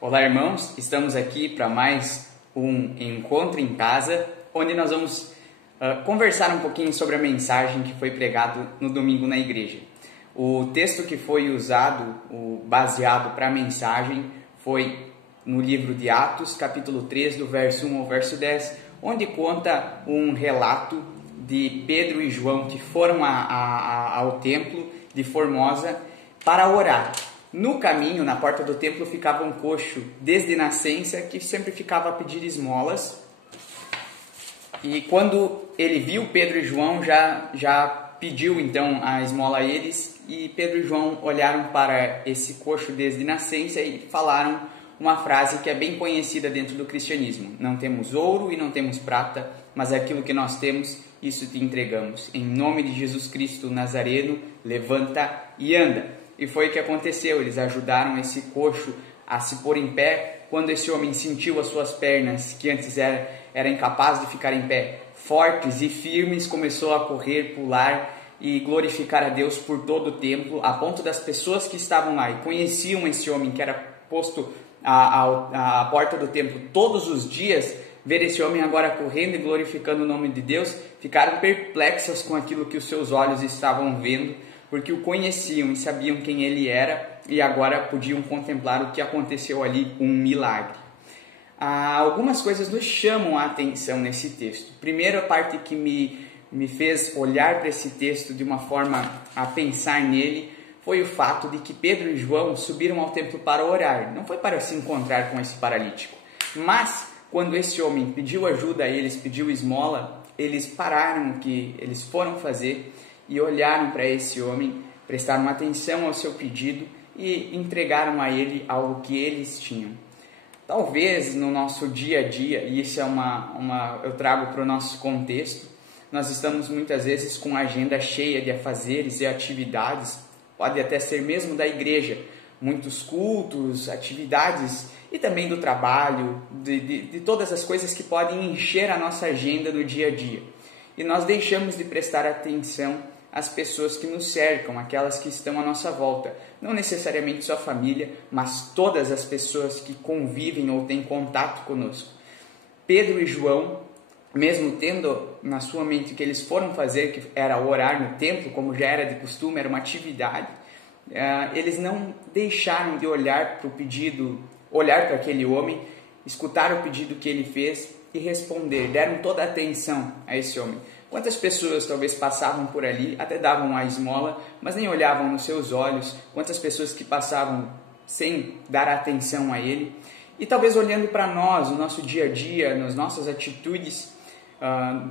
Olá, irmãos, estamos aqui para mais um encontro em casa, onde nós vamos conversar um pouquinho sobre a mensagem que foi pregado no domingo na igreja. O texto que foi usado, baseado para a mensagem, foi no livro de Atos, capítulo 3, do verso 1 ao verso 10, onde conta um relato de Pedro e João que foram ao templo de Formosa para orar. No caminho, na porta do templo, ficava um coxo desde nascença que sempre ficava a pedir esmolas. E quando ele viu Pedro e João, já pediu então a esmola a eles. E Pedro e João olharam para esse coxo desde nascença e falaram uma frase que é bem conhecida dentro do cristianismo: não temos ouro e não temos prata, mas aquilo que nós temos, isso te entregamos. Em nome de Jesus Cristo Nazareno, levanta e anda. E foi o que aconteceu, eles ajudaram esse coxo a se pôr em pé. Quando esse homem sentiu as suas pernas, que antes era incapaz de ficar em pé, fortes e firmes, começou a correr, pular e glorificar a Deus por todo o templo, a ponto das pessoas que estavam lá e conheciam esse homem que era posto à porta do templo todos os dias, ver esse homem agora correndo e glorificando o nome de Deus, ficaram perplexas com aquilo que os seus olhos estavam vendo, porque o conheciam e sabiam quem ele era e agora podiam contemplar o que aconteceu ali, um milagre. Algumas coisas nos chamam a atenção nesse texto. Primeiro, a parte que me fez olhar para esse texto de uma forma a pensar nele foi o fato de que Pedro e João subiram ao templo para orar. Não foi para se encontrar com esse paralítico, mas quando esse homem pediu ajuda a eles, pediu esmola, eles pararam o que eles foram fazer e olharam para esse homem, prestaram atenção ao seu pedido e entregaram a ele algo que eles tinham. Talvez no nosso dia a dia, e isso eu trago para o nosso contexto, nós estamos muitas vezes com a agenda cheia de afazeres e atividades, pode até ser mesmo da igreja, muitos cultos, atividades e também do trabalho, de todas as coisas que podem encher a nossa agenda no dia a dia. E nós deixamos de prestar atenção às pessoas que nos cercam, aquelas que estão à nossa volta. Não necessariamente sua família, mas todas as pessoas que convivem ou têm contato conosco. Pedro e João, mesmo tendo na sua mente que eles foram fazer, que era orar no templo, como já era de costume, era uma atividade, eles não deixaram de olhar para o pedido, olhar para aquele homem, escutar o pedido que ele fez e responder, deram toda a atenção a esse homem. Quantas pessoas talvez passavam por ali, até davam a esmola, mas nem olhavam nos seus olhos. Quantas pessoas que passavam sem dar atenção a ele. E talvez olhando para nós, no nosso dia a dia, nas nossas atitudes,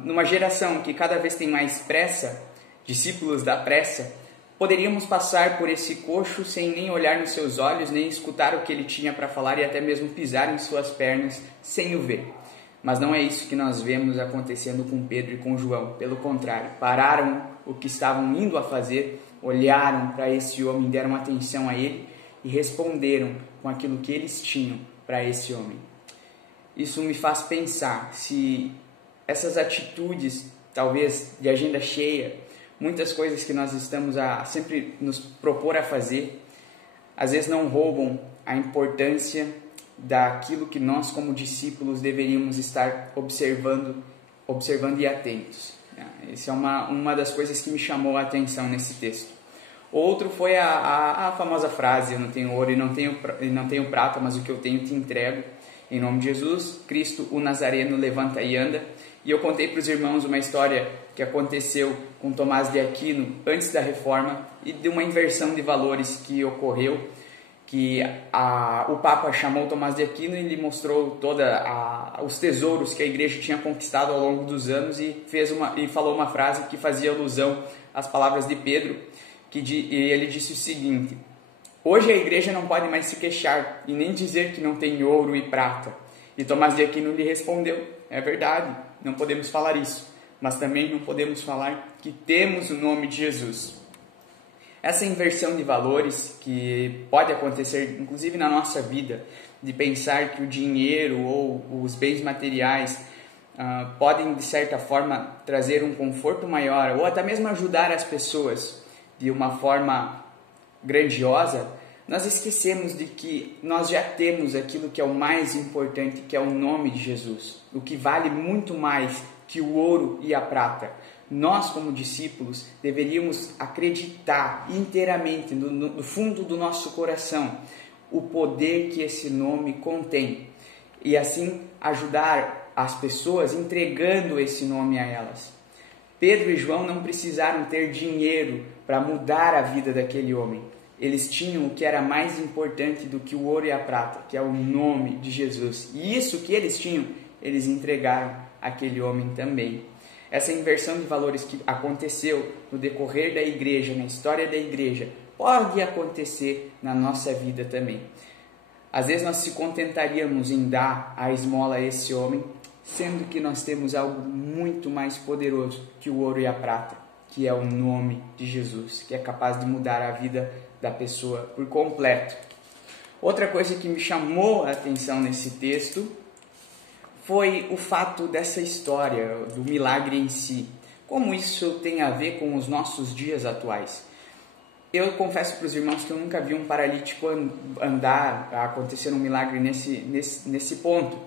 numa geração que cada vez tem mais pressa, discípulos da pressa, poderíamos passar por esse coxo sem nem olhar nos seus olhos, nem escutar o que ele tinha para falar e até mesmo pisar em suas pernas sem o ver. Mas não é isso que nós vemos acontecendo com Pedro e com João. Pelo contrário, pararam o que estavam indo a fazer, olharam para esse homem, deram atenção a ele e responderam com aquilo que eles tinham para esse homem. Isso me faz pensar se essas atitudes, talvez de agenda cheia, muitas coisas que nós estamos a sempre nos propor a fazer, às vezes não roubam a importância daquilo que nós como discípulos deveríamos estar observando e atentos. Essa é uma das coisas que me chamou a atenção nesse texto. Outro foi a famosa frase: eu não tenho ouro e não tenho prata, mas o que eu tenho te entrego. Em nome de Jesus Cristo, o Nazareno, levanta e anda. E eu contei para os irmãos uma história que aconteceu com Tomás de Aquino antes da Reforma e de uma inversão de valores que ocorreu, que o Papa chamou Tomás de Aquino e lhe mostrou os tesouros que a igreja tinha conquistado ao longo dos anos e falou uma frase que fazia alusão às palavras de Pedro, e ele disse o seguinte: hoje a igreja não pode mais se queixar e nem dizer que não tem ouro e prata. E Tomás de Aquino lhe respondeu: é verdade, não podemos falar isso, mas também não podemos falar que temos o nome de Jesus. Essa inversão de valores que pode acontecer, inclusive na nossa vida, de pensar que o dinheiro ou os bens materiais podem, de certa forma, trazer um conforto maior ou até mesmo ajudar as pessoas de uma forma grandiosa, nós esquecemos de que nós já temos aquilo que é o mais importante, que é o nome de Jesus, o que vale muito mais que o ouro e a prata. Nós, como discípulos, deveríamos acreditar inteiramente, no fundo do nosso coração, o poder que esse nome contém, e assim ajudar as pessoas entregando esse nome a elas. Pedro e João não precisaram ter dinheiro para mudar a vida daquele homem. Eles tinham o que era mais importante do que o ouro e a prata, que é o nome de Jesus. E isso que eles tinham, eles entregaram àquele homem também. Essa inversão de valores que aconteceu no decorrer da igreja, na história da igreja, pode acontecer na nossa vida também. Às vezes nós se contentaríamos em dar a esmola a esse homem, sendo que nós temos algo muito mais poderoso que o ouro e a prata, que é o nome de Jesus, que é capaz de mudar a vida da pessoa por completo. Outra coisa que me chamou a atenção nesse texto foi o fato dessa história, do milagre em si. Como isso tem a ver com os nossos dias atuais? Eu confesso para os irmãos que eu nunca vi um paralítico andar, acontecer um milagre nesse ponto.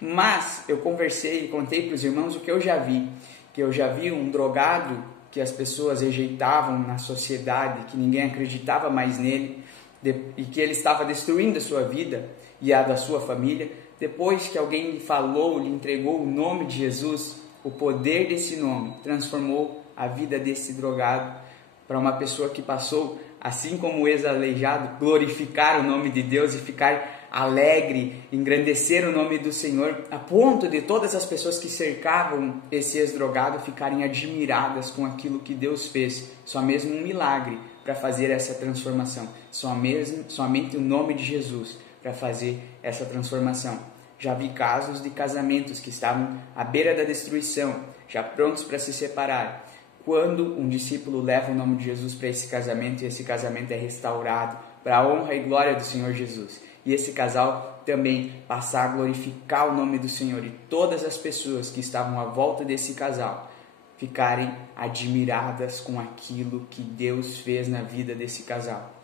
Mas eu conversei e contei para os irmãos o que eu já vi. Que eu já vi um drogado que as pessoas rejeitavam na sociedade, que ninguém acreditava mais nele, e que ele estava destruindo a sua vida e a da sua família. Depois que alguém lhe falou, lhe entregou o nome de Jesus, o poder desse nome transformou a vida desse drogado para uma pessoa que passou, assim como o ex-aleijado, glorificar o nome de Deus e ficar alegre, engrandecer o nome do Senhor, a ponto de todas as pessoas que cercavam esse ex-drogado ficarem admiradas com aquilo que Deus fez. Só mesmo um milagre para fazer essa transformação. Somente o nome de Jesus para fazer essa transformação. Já vi casos de casamentos que estavam à beira da destruição, já prontos para se separar. Quando um discípulo leva o nome de Jesus para esse casamento, e esse casamento é restaurado para a honra e glória do Senhor Jesus. E esse casal também passar a glorificar o nome do Senhor, e todas as pessoas que estavam à volta desse casal ficarem admiradas com aquilo que Deus fez na vida desse casal.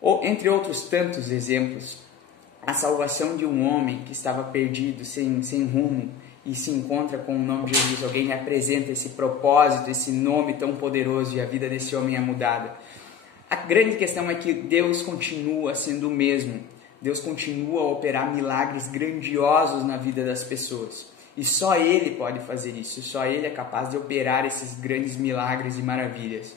Ou, entre outros tantos exemplos, a salvação de um homem que estava perdido, sem rumo, e se encontra com o nome de Jesus. Alguém apresenta esse propósito, esse nome tão poderoso, e a vida desse homem é mudada. A grande questão é que Deus continua sendo o mesmo. Deus continua a operar milagres grandiosos na vida das pessoas. E só Ele pode fazer isso. Só Ele é capaz de operar esses grandes milagres e maravilhas.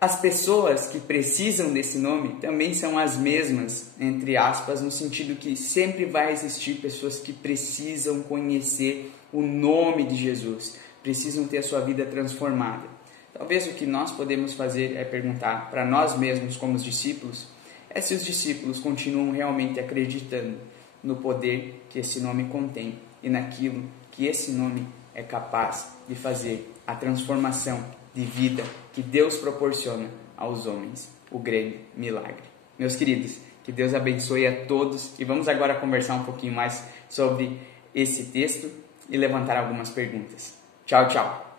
As pessoas que precisam desse nome também são as mesmas, entre aspas, no sentido que sempre vai existir pessoas que precisam conhecer o nome de Jesus, precisam ter a sua vida transformada. Talvez o que nós podemos fazer é perguntar para nós mesmos, como os discípulos, se os discípulos continuam realmente acreditando no poder que esse nome contém e naquilo que esse nome é capaz de fazer, a transformação de vida que Deus proporciona aos homens, o grande milagre. Meus queridos, que Deus abençoe a todos, e vamos agora conversar um pouquinho mais sobre esse texto e levantar algumas perguntas. Tchau, tchau!